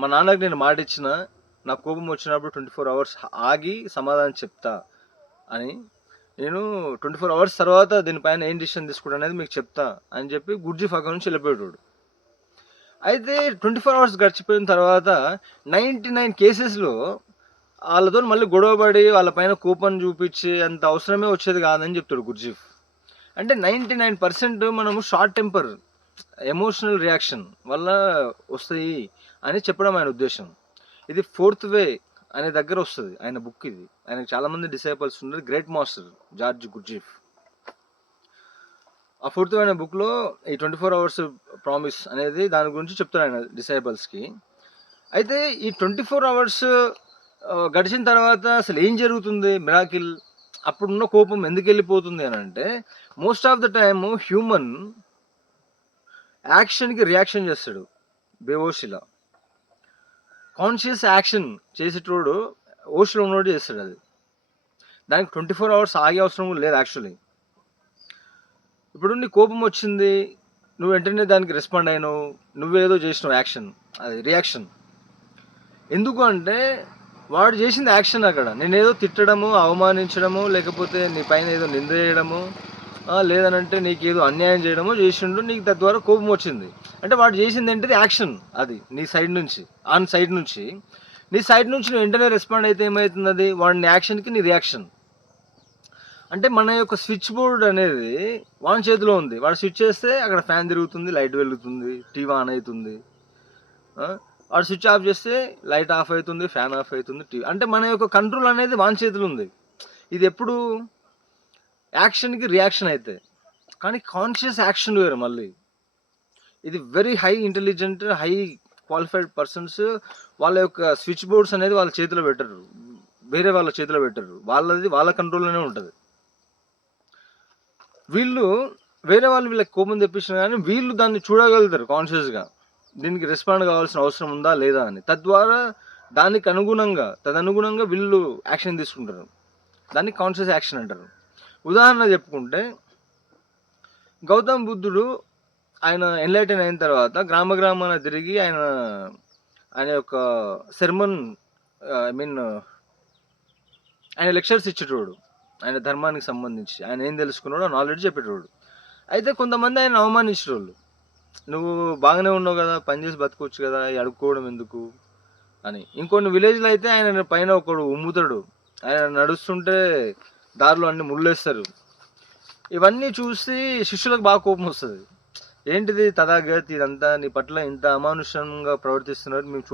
మా నాన్నకి నేను మాట ఇచ్చిన, నాకు కోపం వచ్చినప్పుడు 24 అవర్స్ ఆగి సమాధానం చెప్తా అని. నేను 24 అవర్స్ తర్వాత దీనిపైన ఏం డిసిషన్ తీసుకుంటా అనేది మీకు చెప్తా అని చెప్పి గుర్జీఫ్ అక్కడ నుంచి వెళ్ళిపోయాడు. అయితే 24 అవర్స్ గడిచిపోయిన తర్వాత 99 కేసెస్లో వాళ్ళతో మళ్ళీ గొడవపడి వాళ్ళ పైన కోపం చూపించి అంత అవసరమే వచ్చేది కాదని చెప్తాడు గుర్జీఫ్. అంటే 99% మనము షార్ట్ టెంపర్, ఎమోషనల్ రియాక్షన్ వల్ల వస్తాయి అని చెప్పడం ఆయన ఉద్దేశం. ఇది 4th వే అనే దగ్గర వస్తుంది ఆయన బుక్. ఇది ఆయనకు చాలామంది డిసైపుల్స్ ఉన్నారు. Great master George Gurdjieff. ఆ 4th వే అనే బుక్లో ఈ 24 అవర్స్ ప్రామిస్ అనేది దాని గురించి చెప్తారు ఆయన డిసైపుల్స్కి. అయితే ఈ 24 అవర్స్ గడిచిన తర్వాత అసలు ఏం జరుగుతుంది మిరాకిల్, అప్పుడున్న కోపం ఎందుకు వెళ్ళిపోతుంది అని అంటే, most of the time human యాక్షన్కి రియాక్షన్ చేస్తాడు బేవోషిలా. కాన్షియస్ యాక్షన్ చేసేటోడు ఓషిలో ఉన్నోడు చేస్తాడు. అది దానికి 24 అవర్స్ ఆగే అవసరం కూడా లేదు యాక్చువల్లీ. ఇప్పుడు నీ కోపం వచ్చింది, నువ్వు వెంటనే దానికి రెస్పాండ్ అయినావు, నువ్వేదో చేసినావు యాక్షన్, అది రియాక్షన్. ఎందుకు అంటే వాడు చేసింది యాక్షన్. అక్కడ నేనేదో తిట్టడము, అవమానించడము, లేకపోతే నీ పైన ఏదో నింద చేయడము, లేదనంటే నీకేదో అన్యాయం చేయడమో చేసిండు, నీకు తద్వారా కోపం వచ్చింది. అంటే వాడు చేసింది ఏంటిది యాక్షన్. అది నీ సైడ్ నుంచి, నీ సైడ్ నుంచి నువ్వు వెంటనే రెస్పాండ్ అయితే ఏమవుతుంది, అది వాడి యాక్షన్కి నీ రియాక్షన్. అంటే మన యొక్క స్విచ్ బోర్డ్ అనేది వాడి చేతిలో ఉంది. వాడు స్విచ్ చేస్తే అక్కడ ఫ్యాన్ తిరుగుతుంది, లైట్ వెలుగుతుంది, టీవీ ఆన్ అవుతుంది. వాడు స్విచ్ ఆఫ్ చేస్తే లైట్ ఆఫ్ అవుతుంది, ఫ్యాన్ ఆఫ్ అవుతుంది, టీవీ. అంటే మన యొక్క కంట్రోల్ అనేది వాని చేతిలో ఉంది. ఇది ఎప్పుడు యాక్షన్కి రియాక్షన్ అయితే, కానీ కాన్షియస్ యాక్షన్ వేరు మళ్ళీ. ఇది very high intelligent, high qualified persons వాళ్ళ యొక్క స్విచ్ బోర్డ్స్ అనేది వాళ్ళ చేతిలో పెట్టరు, వేరే వాళ్ళ చేతిలో పెట్టరు. వాళ్ళది వాళ్ళ కంట్రోల్లోనే ఉంటుంది. వీళ్ళు వేరే వాళ్ళు వీళ్ళకి కోపం తెప్పించినా కానీ వీళ్ళు దాన్ని చూడగలుగుతారు కాన్షియస్గా, దీనికి రెస్పాండ్ కావాల్సిన అవసరం ఉందా లేదా అని. తద్వారా తదనుగుణంగా వీళ్ళు యాక్షన్ తీసుకుంటారు. దాన్ని కాన్షియస్ యాక్షన్ అంటారు. ఉదాహరణ చెప్పుకుంటే, గౌతమ్ బుద్ధుడు ఆయన ఎన్లైటన్ అయిన తర్వాత గ్రామాన తిరిగి ఆయన యొక్క సెర్మన్, ఆయన లెక్చర్స్ ఇచ్చేటోడు. ఆయన ధర్మానికి సంబంధించి ఆయన ఏం తెలుసుకున్నాడో నాలెడ్జ్ చెప్పేటోడు. అయితే కొంతమంది ఆయన అవమానించేటోళ్ళు, నువ్వు బాగానే ఉన్నావు కదా, పని చేసి బతకొచ్చు కదా, అడుక్కోవడం ఎందుకు అని. ఇంకొన్ని విలేజ్లో అయితే ఆయన పైన ఒకడు ఉమ్ముతాడు, ఆయన నడుస్తుంటే దారిలో అన్ని ముళ్ళేస్తారు. ఇవన్నీ చూసి శిష్యులకు బాగా కోపం వస్తుంది. ఏంటిది తథాగతి, ఇదంతా నీ పట్ల ఇంత అమానుషంగా ప్రవర్తిస్తున్నారు మేము